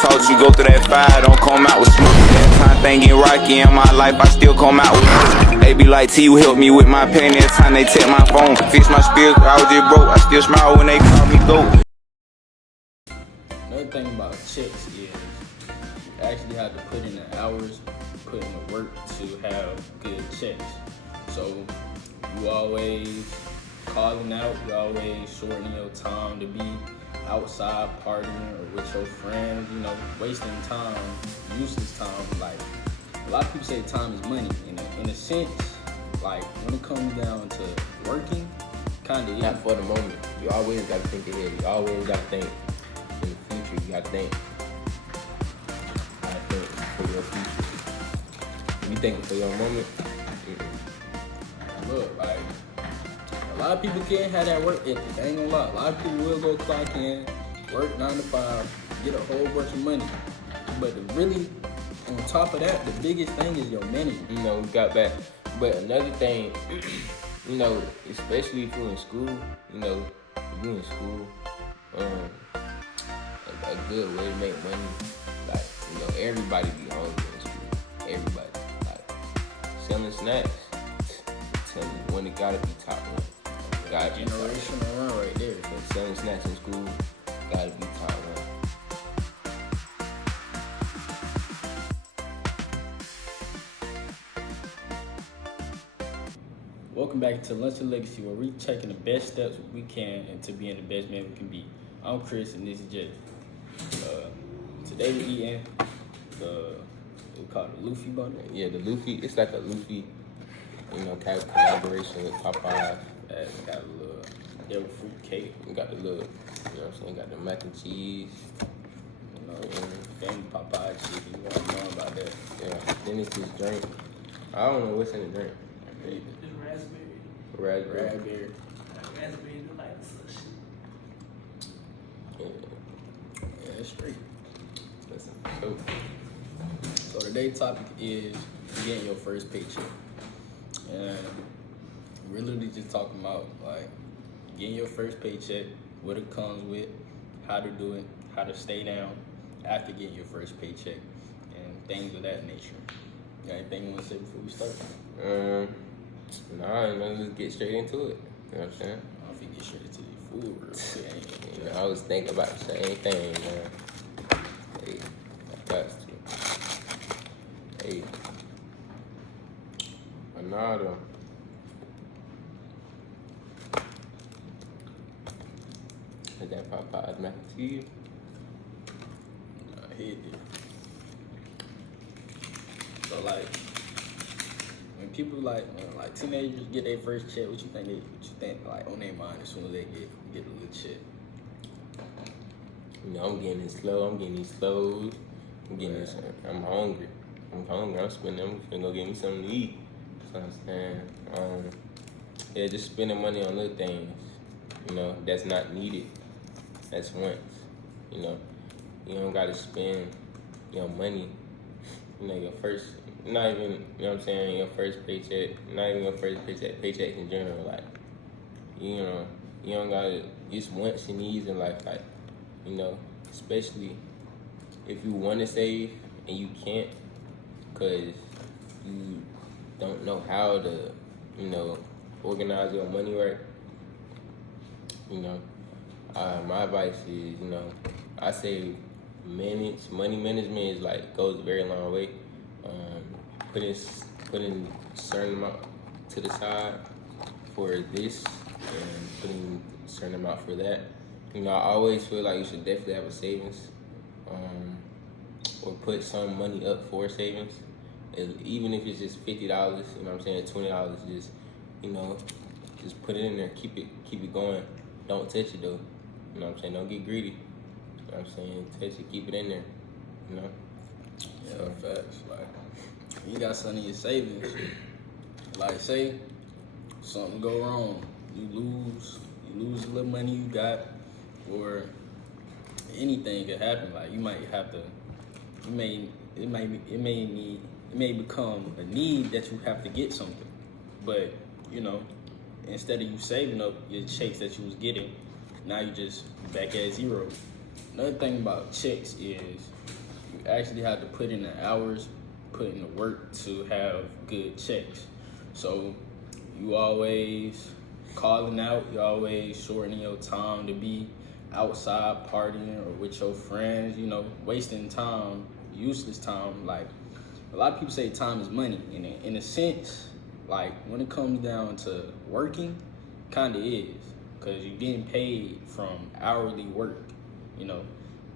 told you go through that fire, don't come out with smoke. That time thing get rocky in my life, I still come out with smoke. They be like, T, you help me with my pain. That time they take my phone, fix my spirit, I was just broke. I still smile when they call me GOAT. Another thing about checks is you actually have to put in the hours, put in the work to have good checks. So you always calling out, you always shortening your time to be outside partying or with your friends, you know, wasting time, useless time. Like, a lot of people say time is money. In a sense, like, when it comes down to working, kind of Not for the moment. You always got to think ahead. You always got to think in the future. You got to think. For your future. You thinking for your moment? Look, like, a lot of people can't have that work ethic. I ain't gonna lie. A lot of people will go clock in, work 9 to 5, get a whole bunch of money. But really, on top of that, the biggest thing is your money. You know, we got back. But another thing, you know, especially if you're in school, you know, if you're in school, a good way to make money, like, you know, everybody be hungry in school. Everybody. Like, selling snacks, tell me when it gotta be top one. Gotta be Generational run right there. so selling snacks in school, gotta be top one. Welcome back to Lunch and Legacy, where we're taking the best steps we can into being the best man we can be. I'm Chris, and this is Jay. Today we're eating we call it the Luffy bundle. Yeah, the Luffy, it's like a Luffy, you know, kind of collaboration with Popeye. We got a little devil fruit cake. We got the little, you know what I'm saying, got the mac and cheese. You know, family Popeye cheese. You want to know about that? Yeah, then it's this drink. I don't know what's in the drink. It's raspberry. Raspberry. Raspberry. Raspberry look like the sushi. Yeah, Yeah, it's straight. listen. So, So today's topic is getting your first paycheck. And we're literally just talking about like getting your first paycheck, what it comes with, how to do it, how to stay down after getting your first paycheck, and things of that nature. You got anything you want to say before we start? nah, let's get straight into it. You know what I'm saying? I don't think you get straight into the food real quick. You know, I was thinking about the same thing, man. Hey, that's true. Hey, another. Is that Popeye's mac and cheese? I hate it. So like, when people like teenagers get their first check, what you think like on their mind as soon as they get a little check? You know, I'm getting it slow. I'm getting these slows. I'm getting this. I'm hungry. I'm spending. I'm finna go get me something to eat. You know what I'm saying? Yeah, just spending money on little things. You know, that's not needed. That's wants. You know, you don't gotta spend your money. You know, your first, not even, you know what I'm saying, your first paycheck, not even your first paycheck in general. Like, you know, you don't gotta, it's wants and needs in life. Like, you know, especially if you want to save and you can't, because you don't know how to, you know, organize your money right. You know, my advice is, you know, I say money management is like, goes a very long way. Putting a certain amount to the side for this and putting a certain amount for that. You know, I always feel like you should definitely have a savings, or put some money up for savings. Even if it's just $50, you know what I'm saying, $20, just, you know, just put it in there, keep it going. Don't touch it though. You know what I'm saying? Don't get greedy. You know what I'm saying? Touch it, keep it in there. You know? Yeah, facts. Like, you got something in your savings. Like, say something go wrong, you lose a little money you got, or anything could happen. Like, you might have to, it may become a need that you have to get something. But, you know, instead of you saving up your checks that you was getting, now you just back at zero. Another thing about checks is you actually have to put in the hours, put in the work to have good checks. So you always calling out, you always shortening your time to be outside partying or with your friends, wasting time, useless time. Like, a lot of people say time is money, and in a sense, like, when it comes down to working, kind of is, because you're getting paid from hourly work.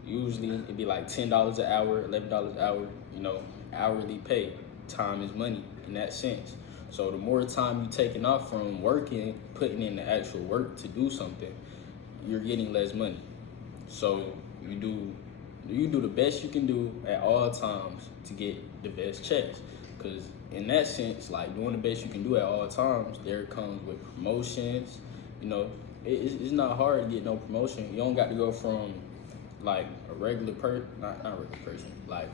Usually it'd be like $10 an hour, $11 an hour, hourly pay. Time is money in that sense. So the more time you're taking off from working, putting in the actual work to do something, you're getting less money. So you do the best you can do at all times to get the best checks. Because in that sense, like, doing the best you can do at all times, there comes with promotions. It's not hard to get no promotion. You don't got to go from like a regular person, not regular person, like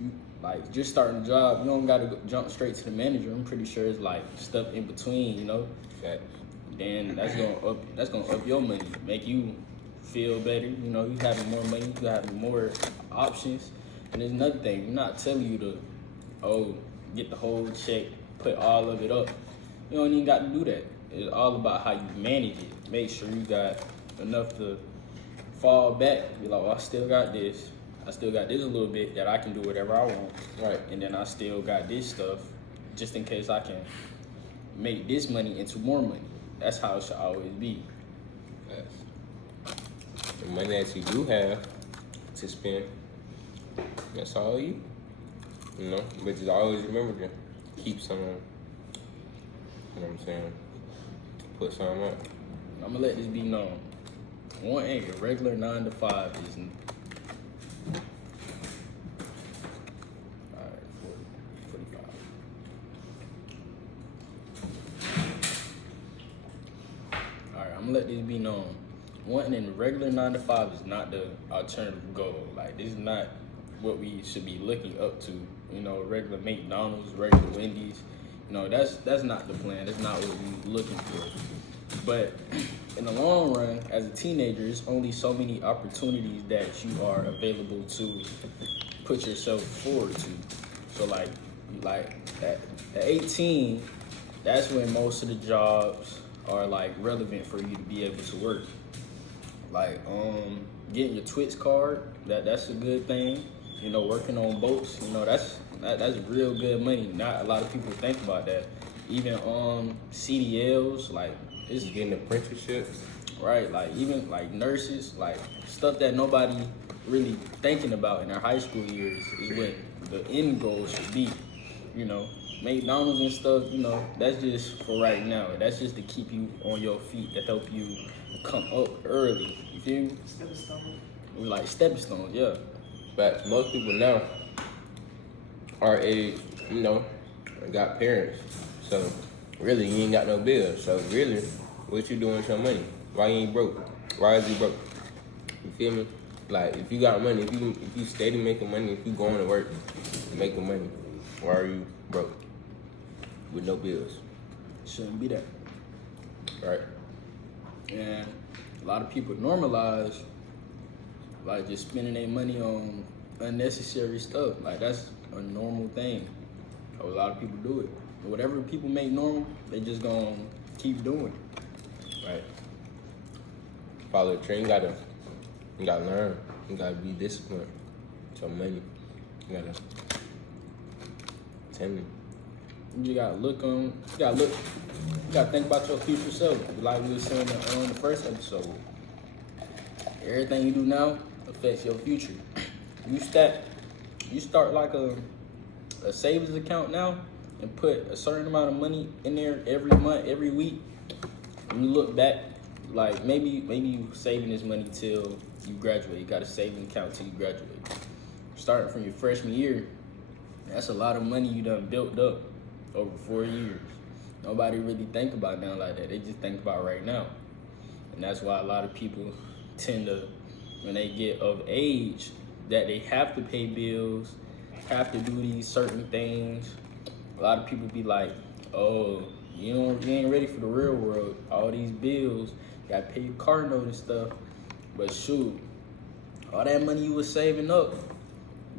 you, like just starting a job. You don't got to jump straight to the manager. I'm pretty sure it's like stuff in between, Facts. Then that's gonna up your money, make you feel better. You having more money, you having more options. And there's another thing, we're not telling you to get the whole check, put all of it up. You don't even got to do that. It's all about how you manage it. Make sure you got enough to fall back. Be like, I still got this. I still got this a little bit that I can do whatever I want. Right. And then I still got this stuff just in case I can make this money into more money. That's how it should always be. Yes. The money that you do have to spend, that's all you. But just always remember to keep some, put some up. I'm gonna let this be known. One ain't a regular 9 to 5 is. Alright, 45. Alright, I'm gonna let this be known. Wanting in a regular 9 to 5 is not the alternative goal. Like, this is not what we should be looking up to. Regular McDonald's, regular Wendy's. That's not the plan. That's not what we're looking for. But in the long run, as a teenager, there's only so many opportunities that you are available to put yourself forward to. So like at 18, that's when most of the jobs are like relevant for you to be able to work. Like getting your Twitch card, that's a good thing. Working on boats, that's real good money. Not a lot of people think about that. Even CDLs, like, it's Getting apprenticeships. right, like even like nurses, like stuff that nobody really thinking about in their high school years is what the end goal should be. McDonald's and stuff, that's just for right now. That's just to keep you on your feet, to help you come up early. You feel me? Stepping stone. We like stepping stones, yeah. But most people now are got parents. So really, you ain't got no bills. So really, what you doing with your money? Why you ain't broke? Why is you broke? You feel me? Like, if you got money, if you steady making money, if you going to work making money, why are you broke with no bills? Shouldn't be that. Right. And a lot of people normalize like just spending their money on unnecessary stuff. Like, that's a normal thing. A lot of people do it. Whatever people make normal, they just gonna keep doing. Right. Follow the trend. You gotta learn. You gotta be disciplined. With your money. You gotta tell me. You gotta think about your future self. Like we were saying on the first episode. Everything you do now affects your future. You start like a savings account now and put a certain amount of money in there every month, every week. When you look back, like maybe you saving this money till you graduate. You got a saving account till you graduate. Starting from your freshman year, that's a lot of money you done built up over 4 years. Nobody really think about now like that. They just think about right now. And that's why a lot of people tend to, when they get of age, that they have to pay bills, have to do these certain things. A lot of people be like, oh, you ain't ready for the real world. All these bills, you gotta pay your car note and stuff. But shoot, all that money you was saving up,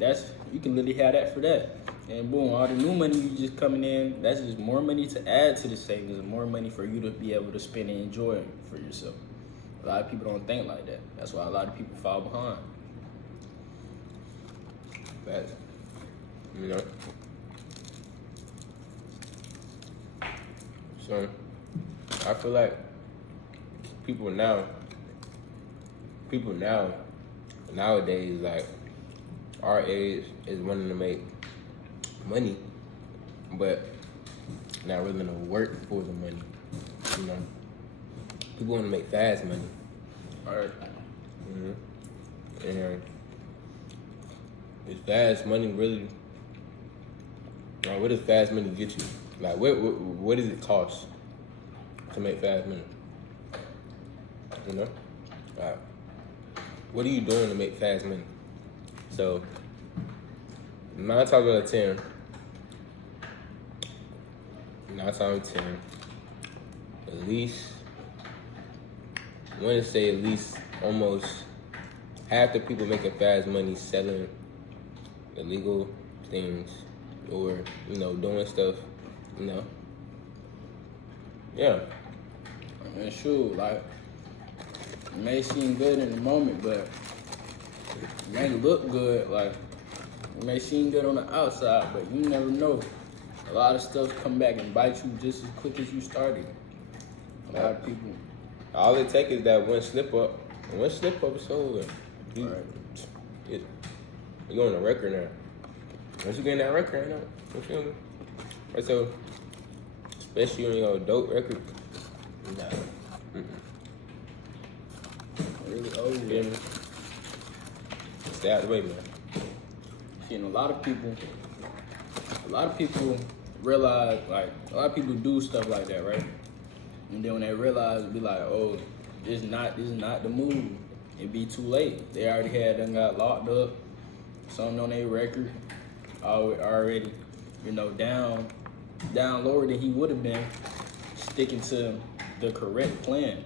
you can literally have that for that. And boom, all the new money you just coming in, that's just more money to add to the savings and more money for you to be able to spend and enjoy for yourself. A lot of people don't think like that. That's why a lot of people fall behind. Facts. You know? So, I feel like people nowadays, like, our age is wanting to make money, but not willing to work for the money, you know? People want to make fast money. All right. Mm-hmm. And is fast money really, like, what does fast money get you? Like, what does it cost to make fast money? You know? Like, what are you doing to make fast money? So, 9 times out of 10, at least, I want to say at least almost half the people making fast money selling illegal things or, you know, doing stuff, you know. Yeah. I mean, sure, like, it may seem good in the moment, but it may look good, like, it may seem good on the outside, but you never know. A lot of stuff come back and bite you just as quick as you started. A lot of people. All it takes is that one slip up. And one slip up is over. You're on a record now. Once you get in that record, you know, you feel me? Right, so, especially on your adult record, nah. Really over. You feel me? Stay out the way, man. See, and a lot of people realize, like, a lot of people do stuff like that, right? And then when they realize, it be like, oh, this is not the move. It be too late. They already got locked up, something on their record, already, you know, down lower than he would have been, sticking to the correct plan.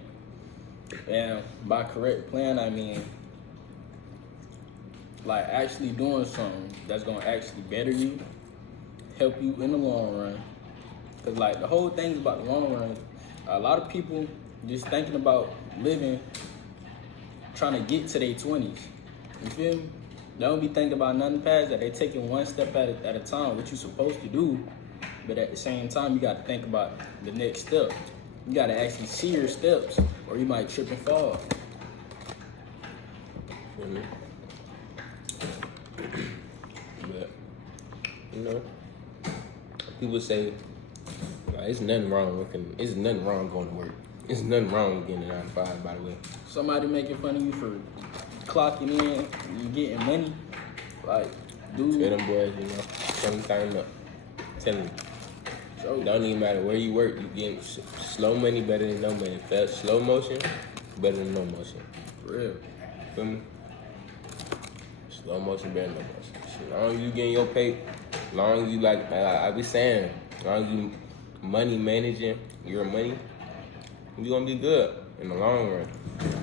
And by correct plan, I mean, like, actually doing something that's gonna actually better you, help you in the long run. Cause, like, the whole thing is about the long run. A lot of people just thinking about living, trying to get to their 20s. You feel me? They don't be thinking about nothing past that. They taking one step at a time, what you're supposed to do. But at the same time, you got to think about the next step. You got to actually see your steps, or you might trip and fall. Mm-hmm. But, you know, people say, like, it's nothing wrong going to work. It's nothing wrong with getting a 9 to 5, by the way. Somebody making fun of you for clocking in, you getting money, like, dude. Tell them boys, you know, sometime up. Tell them. So, It don't even matter where you work, you getting slow money better than no money. Slow motion better than no motion. for real. Feel me? Slow motion better than no motion. As long as you getting your pay, as long as you, like I be saying, as long as you money managing your money, you gonna be good in the long run.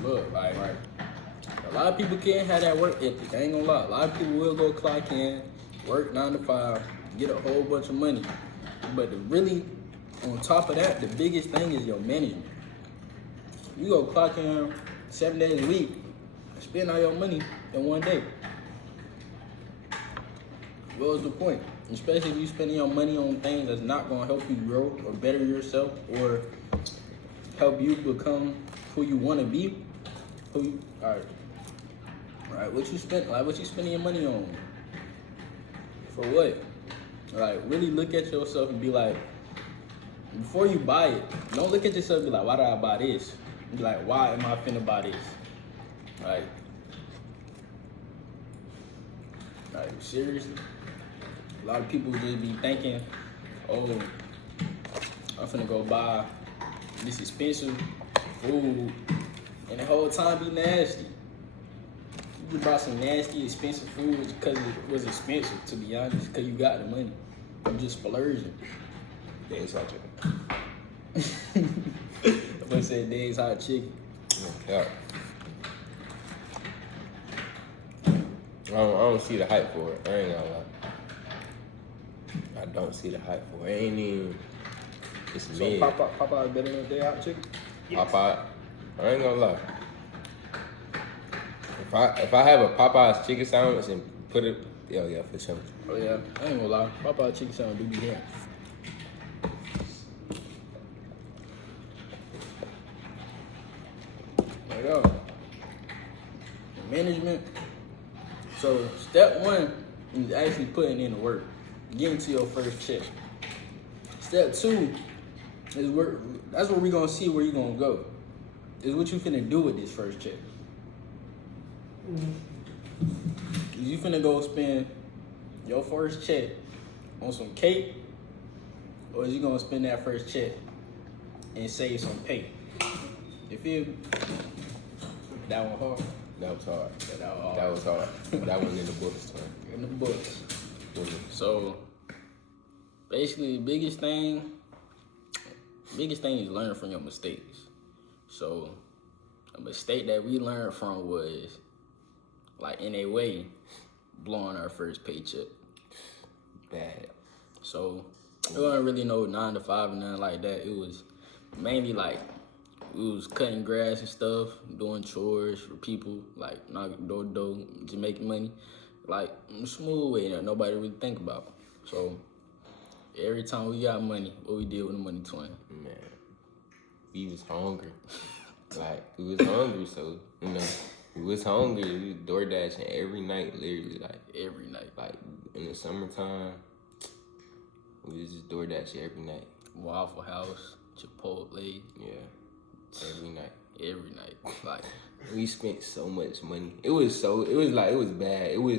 Look, like, a lot of people can't have that work ethic. I ain't gonna lie. A lot of people will go clock in, work 9 to 5, get a whole bunch of money. But really, on top of that, the biggest thing is your management. You go clock in 7 days a week, spend all your money in one day. What was the point? Especially if you spending your money on things that's not gonna help you grow or better yourself or help you become who you wanna be. Alright, what you spending your money on? For what? Like, really look at yourself and be like, before you buy it, don't look at yourself and be like, why did I buy this? Be like, why am I finna buy this? Like, seriously? A lot of people just be thinking, oh, I'm finna go buy this expensive food, and the whole time be nasty. You buy some nasty, expensive food because it was expensive, to be honest, because you got the money. I'm just splurging. Dave's hot chicken. If I said Dave's hot chicken. Yeah. don't see the hype for it. I ain't gonna lie. I don't see the hype for it. It ain't even. It's So mid. Popeye better than Day Out chicken? Popeye. I ain't gonna lie. If I have a Popeye's chicken sandwich and put it, yeah, for sure. Oh yeah, I ain't gonna lie. Popeye chicken sandwich do be here. There you go. Management. So step one is actually putting in the work, getting to your first check. Step two is where that's where we gonna see where you gonna go. Is what you finna do with this first check. Is you finna go spend your first check on some cake, or is you gonna spend that first check and save some pay? You feel me? That one hard. That was hard. That was hard. That was hard. That one in the books, man. In the books. Mhm. So basically, the biggest thing is learn from your mistakes. So a mistake that we learned from was, like, in a way, blowing our first paycheck. Bad. So it wasn't really no 9 to 5 and nothing like that. It was mainly like we was cutting grass and stuff, doing chores for people, like knocking door to door, just making money, like in a smooth way that nobody really think about. So every time we got money, what we did with the money, twin? Man, we was hungry. Like, we was hungry, so, you know, we was hungry. We was door dashing every night, literally, like, Every night. like in the summertime, we was just door dashing every night. Waffle House, Chipotle, Yeah, every night. every night. Like, We spent so much money. It was bad. It was bad. It was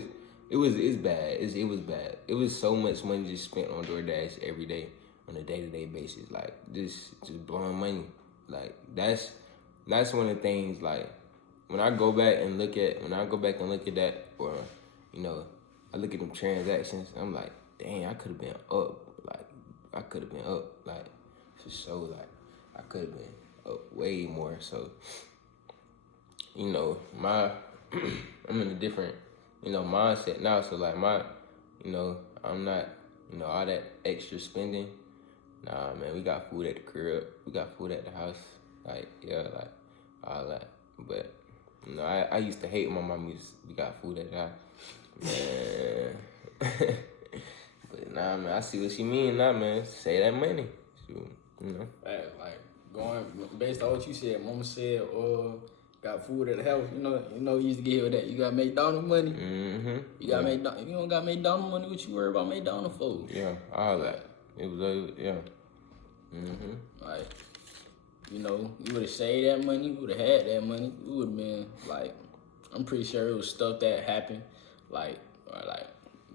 bad. It was so much money just spent on DoorDash every day on a day-to-day basis. Like, just blowing money. Like, that's one of the things, like, when I go back and look at that, or, you know, I look at them transactions, I'm like, dang, I could have been up. Like, I could have been up. Like, for sure, like, I could have been up way more. So, you know, I'm in a different, you know, mindset now. So, like, you know, I'm not, you know, all that extra spending. Nah, man, we got food at the crib. We got food at the house. Like, yeah, like, all that. But, you know, I used to hate when my mom we got food at the house. Man. But, nah, man, I see what she mean now, man. Save that money. Shoot, you know. like going based on what you said, Mama said, got food at the house. You know, you used to get with that. You got McDonald's money. Mm-hmm. You got McDonald's. If you don't got McDonald's money, what you worry about McDonald's for? Yeah, all that. It was, yeah. Mm-hmm. Like, you know, you would have saved that money, would have had that money, we would have been, like, I'm pretty sure it was stuff that happened, like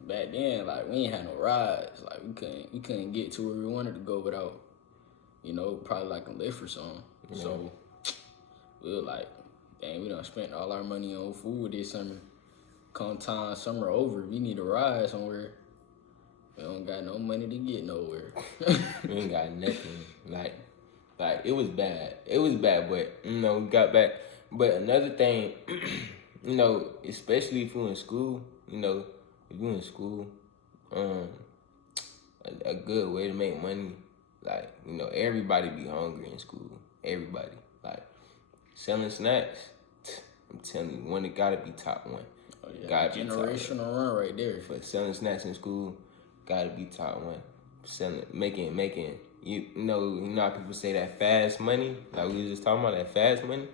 back then, like, we ain't had no rides, like, we couldn't get to where we wanted to go without, you know, probably like a lift or something. Yeah. So we were like, dang, we done spent all our money on food this summer. Come time summer over, we need a ride somewhere. We don't got no money to get nowhere. We ain't got nothing. Like, it was bad. It was bad, but, you know, we got back. But another thing, you know, especially if you're in school, you know, if you're in school, a good way to make money, like, you know, everybody be hungry in school. Everybody. Like, selling snacks, I'm telling you, one, it gotta be top one. Oh, yeah. Gotta be top one. Generational run right there. For selling snacks in school, gotta be top one. Selling, making, you know how people say that fast money, like we was just talking about that fast money.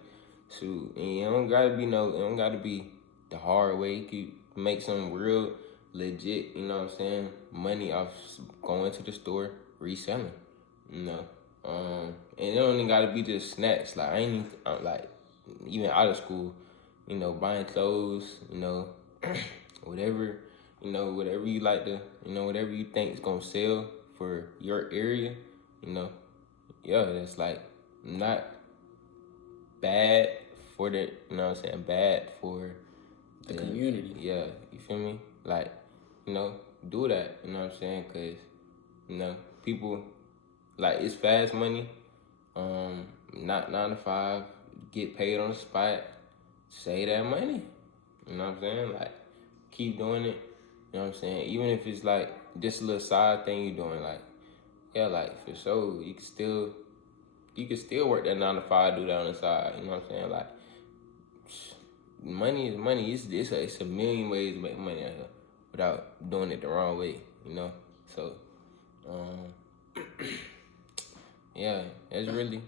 Shoot, and it don't gotta be the hard way. You could make some real legit, you know what I'm saying, money off going to the store, reselling, you know. And it don't even gotta be just snacks. Like, I ain't like, even out of school, you know, buying clothes, you know, whatever you like to, you know, whatever you think is gonna sell for your area, you know, yeah, that's like not bad for the, you know what I'm saying, bad for The community. Yeah, you feel me? Like, you know, do that, you know what I'm saying? Cause, you know, people, like, it's fast money, not 9 to 5, get paid on the spot, save that money, you know what I'm saying? Like, keep doing it. You know what I'm saying? Even if it's like just a little side thing you doing, like, yeah, like for sure, you can still work that 9 to 5, do that on the side. You know what I'm saying? Like, money is money. It's a million ways to make money out here without doing it the wrong way. You know, so yeah, that's really,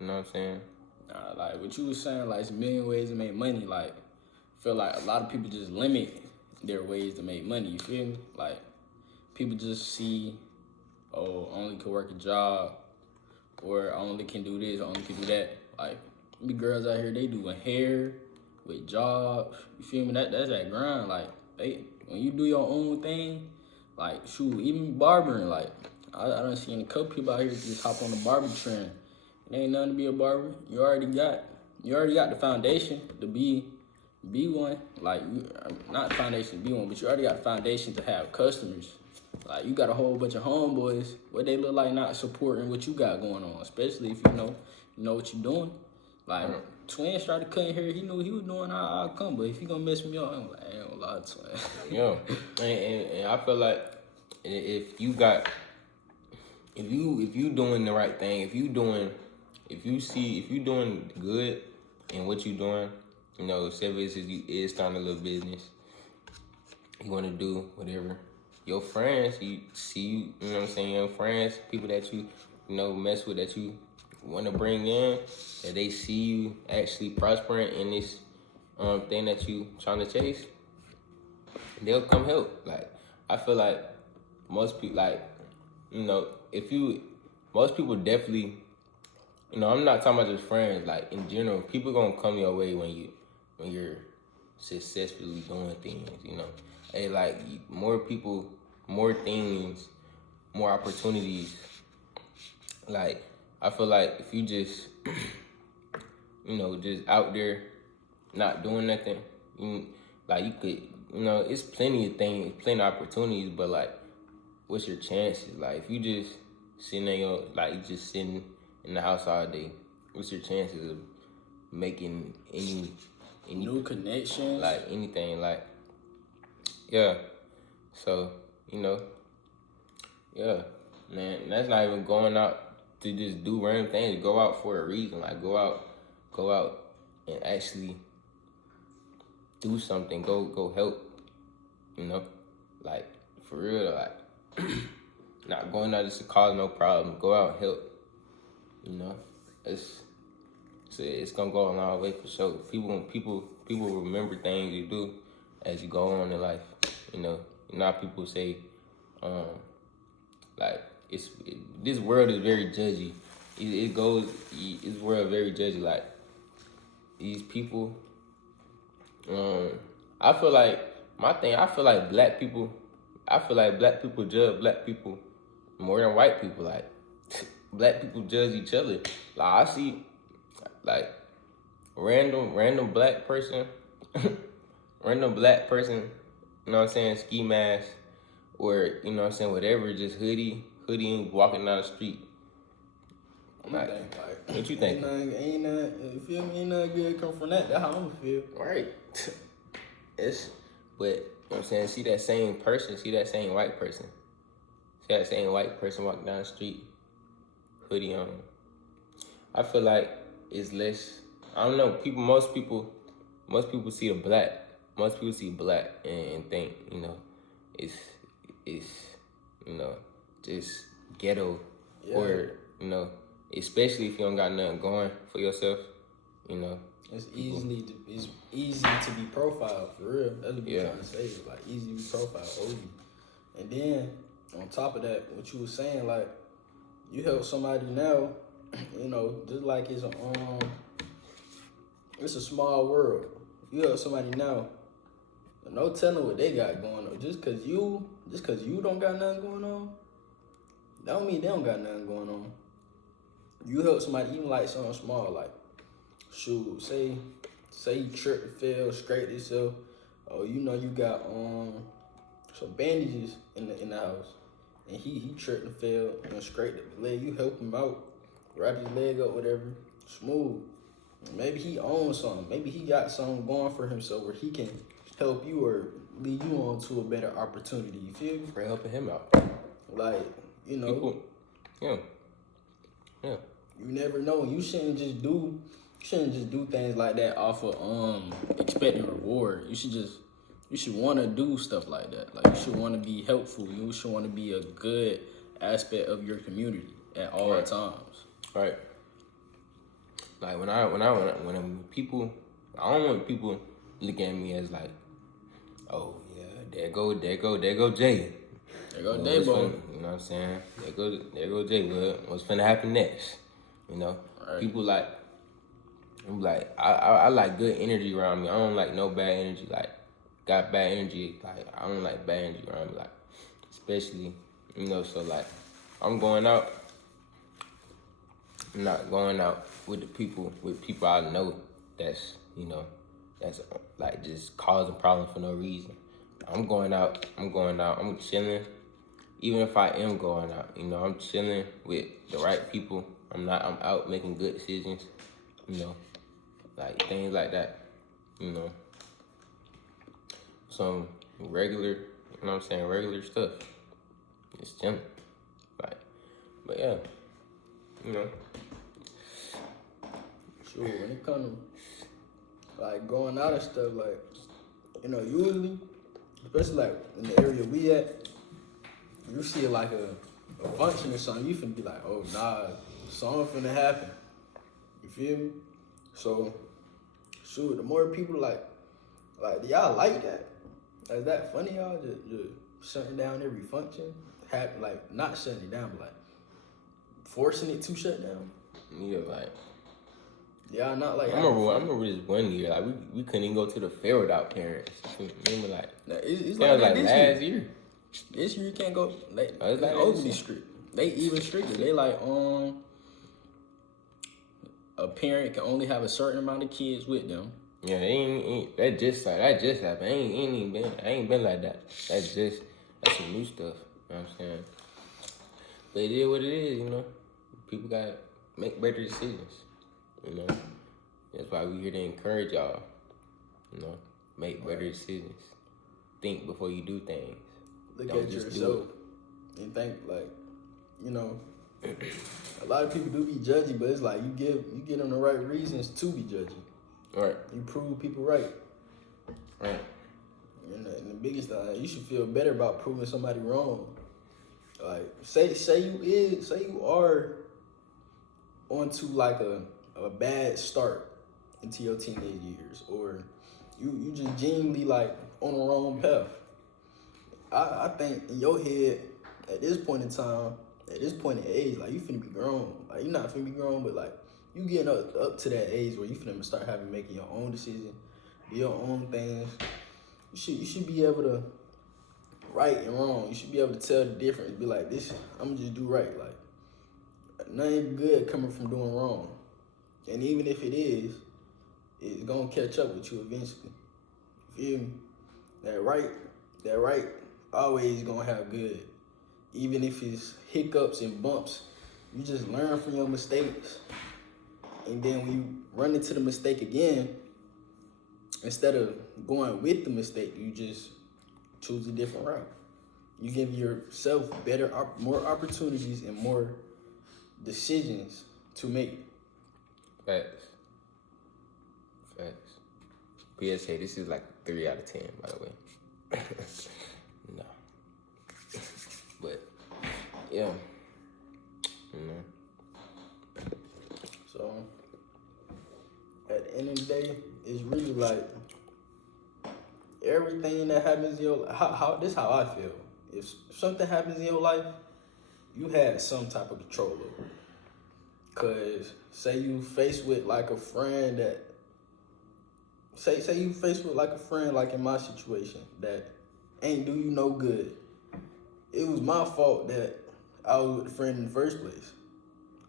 you know what I'm saying? Like what you was saying, like it's a million ways to make money. Like, I feel like a lot of people just limit their ways to make money. You feel me? Like, people just see, oh, only can work a job, or only can do this, only can do that. Like, be girls out here, they doing hair with jobs. You feel me? That's that grind. Like, when you do your own thing, like, shoot, even barbering. Like, I done seen a couple people out here just hop on the barber trend. It ain't nothing to be a barber. You already got the foundation to be one. Like, not the foundation to be one, but you already got the foundation to have customers. Like, you got a whole bunch of homeboys, what they look like not supporting what you got going on, especially if you know what you're doing. Like, Twin started cutting hair, he knew he was doing I'll come, but if he gonna mess me up, I'm like, I ain't gonna lie to Twin. Yo, and I feel like if you doing the right thing, if you doing good in what you doing, you know, say you is starting a little business, you want to do whatever. Your friends, you see, you know what I'm saying, your friends, people that you know, mess with, that you want to bring in, that they see you actually prospering in this thing that you trying to chase, they'll come help. Like, I feel like most people, like, you know, most people definitely, you know, I'm not talking about just friends, like, in general, people gonna come your way when you're successfully doing things, you know. Hey, like, more people, more things, more opportunities. Like, I feel like if you just, you know, just out there not doing nothing, like, you could, you know, it's plenty of things, plenty of opportunities, but, like, what's your chances? Like, if you just sitting in the house all day, what's your chances of making any New connections? Like, anything, like, yeah. So, you know, yeah, man, that's not even going out to just do random things. Go out for a reason. Like, go out and actually do something. Go help, you know? Like, for real, like, not going out just to cause no problem. Go out and help, you know? It's gonna go a long way for sure. People remember things you do as you go on in life. You know how people say, like, this world is very judgy. This world very judgy. Like, these people, I feel like black people judge black people more than white people. Like, black people judge each other. Like, I see, like, random black person, you know what I'm saying, ski mask, or, you know what I'm saying, whatever, just hoodie and walking down the street. Like, what you think? Ain't nothing, you feel me? Ain't nothing good come from that. That's how I'm feel. Right. But, you know what I'm saying, see that same white person walking down the street, hoodie on. I feel like it's less, I don't know, most people see black and think, you know, it's you know, just ghetto. Yeah. Or, you know, especially if you don't got nothing going for yourself, you know. It's easy to be profiled, for real. That's what we're trying to say. It's like easy to be profiled, OG. And then on top of that, what you were saying, like, you help somebody now, you know, just like it's a small world. You help somebody now, no telling what they got going on. Just cause you don't got nothing going on, that don't mean they don't got nothing going on. You help somebody, even like something small, like, shoot, say you tripped and fell, scraped yourself, or you know you got some bandages in the house, and he tripped and fell and scraped the leg. You help him out, wrap his leg up, whatever, smooth. Maybe he owns something. Maybe he got something going for himself where he can help you, or lead you on to a better opportunity. You feel me? For helping him out. Like, you know, People, yeah. you never know. You shouldn't just do things like that off of expecting reward. You should want to do stuff like that. Like, you should want to be helpful. You should want to be a good aspect of your community at all times. Right. Like when people, I don't want people looking at me as like, oh yeah, there go Jay. There go You know, Dabo. you know what I'm saying? There go Jay. What's finna happen next? You know, Right. people like, I'm like, I like good energy around me. I don't like no bad energy. Like, got bad energy. Like, I don't like bad energy around me. Like, especially, you know, so like, I'm going out. I'm not going out with people I know that's, you know, that's like just causing problems for no reason. I'm going out, I'm chilling. Even if I am going out, you know, I'm chilling with the right people. I'm out making good decisions, you know, like things like that, you know. Some regular, you know what I'm saying, regular stuff. Just chilling. Like, but yeah, you know. Sure, when it comes to like going out and stuff, like, you know, usually, especially like in the area we at, you see like a function or something, you finna be like, oh nah, something finna happen. You feel me? So, shoot, the more people like do y'all like that? Is that funny, y'all? Just shutting down every function, like not shutting it down, but like forcing it to shut down. Yeah, like. Y'all not like. I remember this one year, like we couldn't even go to the fair without parents. Remember, like It's that was like like this last year. year. This year you can't go. They it's like overly this. strict. They even stricter. They like a parent can only have a certain amount of kids with them. Yeah, that just happened. I ain't been like that. That's some new stuff. You know what I'm saying? But it is what it is, you know. People gotta make better decisions. You know, that's why we here to encourage y'all. You know, make better decisions. Think before you do things. Look Don't at just yourself and think like, you know, a lot of people do be judgy, but it's like you give them the right reasons to be judgy. Right. You prove people right. Right. And the biggest thing, you should feel better about proving somebody wrong. Like say you are onto like a bad start into your teenage years, or you just genuinely like on the wrong path. I think in your head at this point in time, at this point in age, like you finna be grown. Like you're not finna be grown, but like you getting up to that age where you finna start making your own decisions, do your own things. You should be able to right and wrong. You should be able to tell the difference. Be like, this, I'm gonna just do right. Like nothing good coming from doing wrong. And even if it is, it's gonna catch up with you eventually. You feel me? That right always gonna have good. Even if it's hiccups and bumps, you just learn from your mistakes. And then when you run into the mistake again, instead of going with the mistake, you just choose a different route. You give yourself more opportunities and more decisions to make. Facts. PSA, this is like 3 out of 10, by the way. No. But, yeah. You know. So, at the end of the day, it's really like everything that happens in your life, this is how I feel. If something happens in your life, you had some type of control over it. Cause say you faced with like a friend that say you faced with like a friend like in my situation that ain't do you no good. It was my fault that I was with the friend in the first place.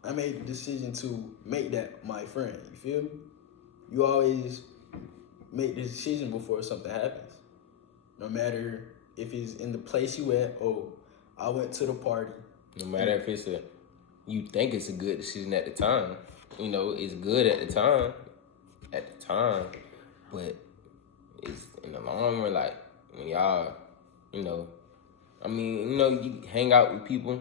I made the decision to make that my friend. You feel me? You always make the decision before something happens. No matter if it's in the place you at, oh, I went to the party. No matter if you think it's a good decision at the time. You know, it's good at the time. But it's in the long run, like, when y'all, you know, I mean, you know, you hang out with people,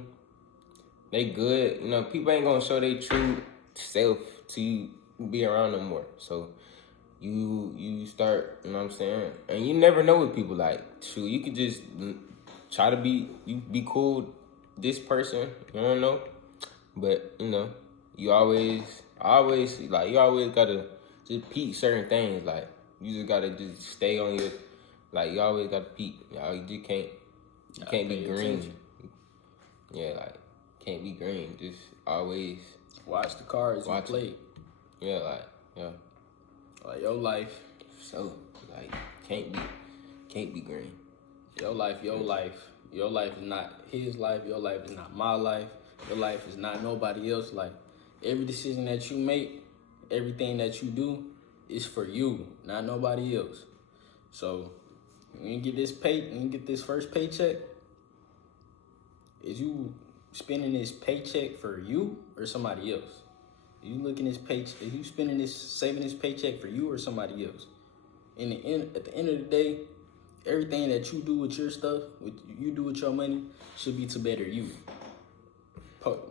they good. You know, people ain't gonna show their true self to you be around no more. So you start, you know what I'm saying? And you never know what people like. Shoot, you could just try to be cool with this person, you don't know. But, you know, you always gotta just peep certain things. Like, you just gotta just stay on your, like, you always gotta peep. You just can't be green. attention. Yeah, like, can't be green. Just always Watch the cards you Watch play. yeah, like, yeah. Like your life, So, like, can't be green. your life. Your life is not his life. Your life is not my life. Your life is not nobody else's life. Every decision that you make, everything that you do, is for you, not nobody else. So, when you get this first paycheck, is you spending this paycheck for you or somebody else? You looking this paycheck? Are you saving this paycheck for you or somebody else? At the end of the day, everything that you do with your stuff, you do with your money, should be to better you.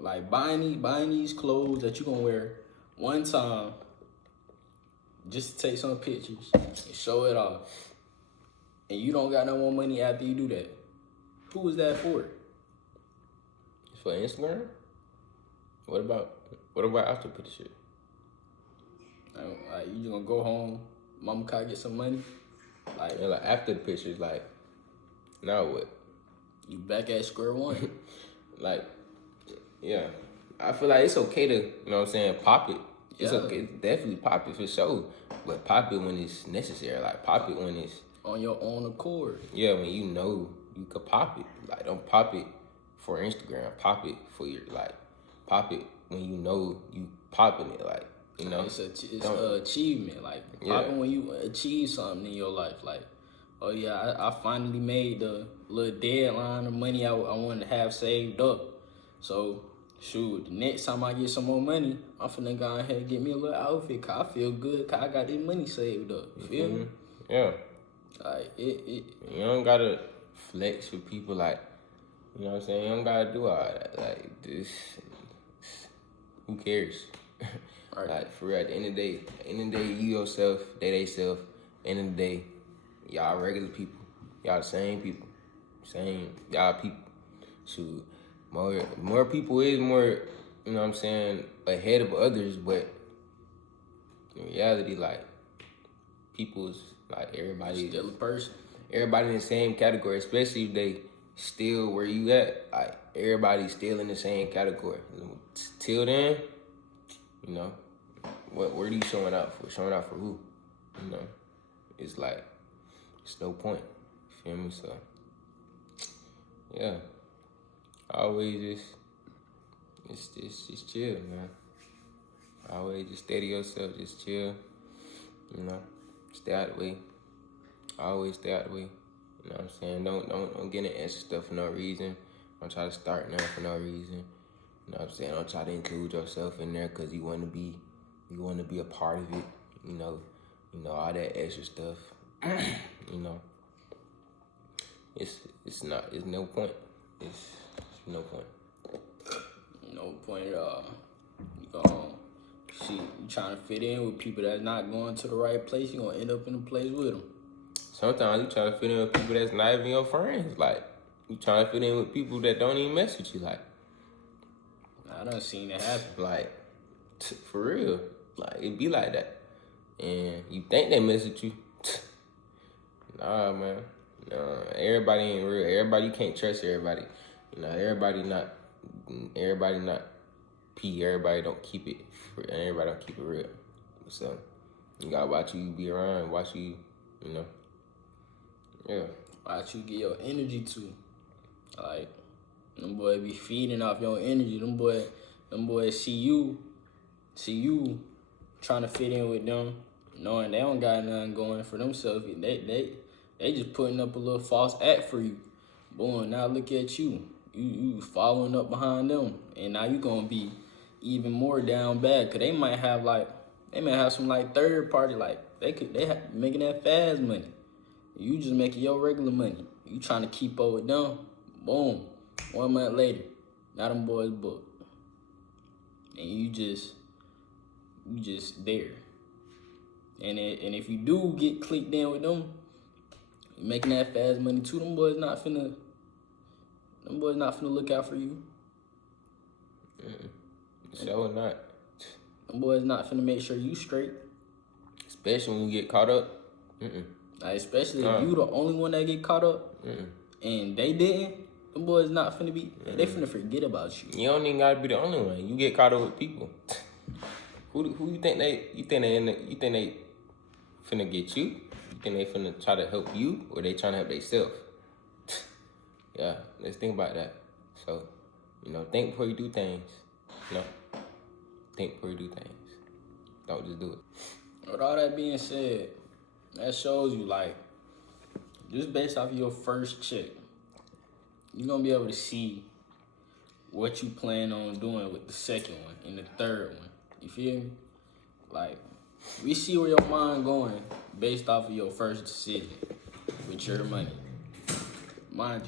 Like buying these clothes that you gonna wear one time, just to take some pictures and show it off, and you don't got no more money after you do that. Who is that for? For Instagram? What about after put the shit? Like you just gonna go home, mama gotta get some money. Like, Yeah, like after the pictures, like, now what? you back at square one. Like, yeah. I feel like it's okay to, you know what I'm saying, pop it. It's Yeah. okay, definitely pop it for sure. But pop it when it's necessary. Like, pop it when it's, On your own accord. yeah, when you know you could pop it. Like, don't pop it for Instagram. Pop it for your, like, pop it when you know you popping it. Like, you know. It's an Don't- achievement. Like, Yeah. popping when you achieve something in your life. Like, oh yeah, I finally made the little deadline of money I wanted to have saved up. So, shoot, the next time I get some more money, I'm finna go ahead and get me a little outfit. Cause I feel good. Cause I got this money saved up. You feel me? Yeah. Like, it You don't gotta flex with people, like, you know what I'm saying? You don't gotta do all that. Like, this, who cares? Right. Like, for real, at the end of the day, you yourself, they self. End of the day, y'all regular people. Y'all the same people. Y'all people. Shoot, more people is more, you know what I'm saying, ahead of others, but in reality, like, people's, like, everybody still a person. in the same category, especially if they still where you at. Like, everybody's still in the same category. Till then, you know, what are you showing out for? Showing out for who? You know, it's like, it's no point. You feel me? So, yeah. Always just chill, man. Always just steady yourself, just chill. You know, stay out of the way. Always stay out of the way. You know what I'm saying? Don't get into extra stuff for no reason. Don't try to start nothing for no reason. You know what I'm saying? Don't try to include yourself in there because you want to be a part of it. You know all that extra stuff. You know, it's no point. It's no point. No point at all. You go home. Shit, you trying to fit in with people that's not going to the right place, you gonna end up in a place with them. Sometimes you try to fit in with people that's not even your friends. Like, you trying to fit in with people that don't even mess with you. Like, I done seen it happen. like, for real. Like, it be like that. And you think they mess with you. Nah, man. Nah, everybody ain't real. You can't trust everybody. You know, everybody not P. Everybody don't keep it everybody don't keep it real. So, you gotta watch who you be around, watch who you know. Yeah. Watch you get your energy to. Like, them boys be feeding off your energy. Them boys see you trying to fit in with them, knowing they don't got nothing going for themselves. They just putting up a little false act for you. Boy, now look at you. You following up behind them. And now you gonna be even more down bad. Cause they might have some like third party, like they making that fast money. You just making your regular money. You trying to keep up with them. Boom. 1 month later, now them boys booked. And you just there. And if you do get clicked in with them, you making that fast money too, them boys not finna look out for you. So not. Them boys not finna make sure you straight. Especially when you get caught up. Like, especially if you the only one that get caught up and they didn't, them boys not finna be, they finna forget about you. You don't even gotta be the only one. You get caught up with people. Who you think they finna get you? You think they finna try to help you, or they trying to help themselves? Yeah, let's think about that. So, think before you do things. Think before you do things. Don't just do it. With all that being said, that shows you, like, just based off your first check, you're gonna be able to see what you plan on doing with the second one and the third one. You feel me? Like, we see where your mind going based off of your first decision with your money. Mind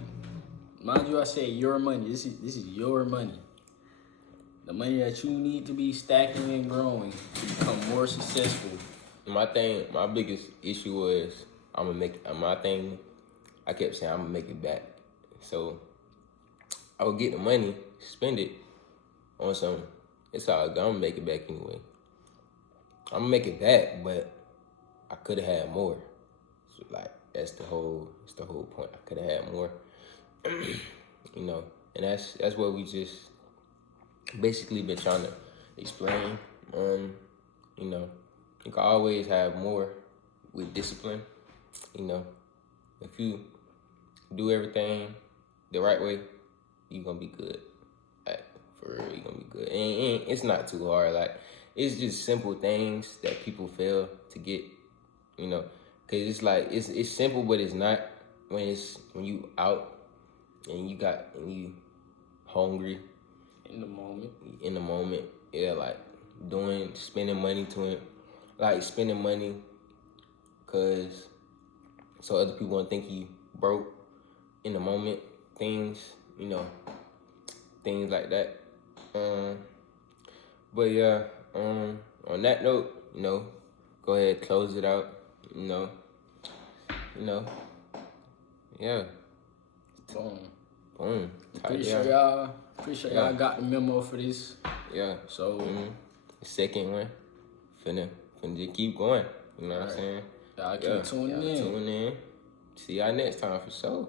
you, I say your money. This is your money. The money that you need to be stacking and growing to become more successful. My biggest issue was I kept saying I'm gonna make it back. So I would get the money, spend it on something. It's all good. I'm gonna make it back anyway. I'm gonna make it back, but I could have had more. So, like, that's the whole point. I could have had more. And that's what we just basically been trying to explain. You can always have more with discipline. If you do everything the right way, you're gonna be good. Like, for real, you're gonna be good. And it's not too hard. Like, it's just simple things that people fail to get. Cause it's like it's simple, but it's not when you out and you hungry In the moment. Yeah, like spending money cause so other people won't think you broke in the moment, things like that. But yeah, on that note, go ahead, close it out, yeah. Boom. Pretty sure y'all got the memo for this. Yeah. So the second one, finna just keep going. You know what I'm saying? Y'all keep tuning in. See y'all next time for sure.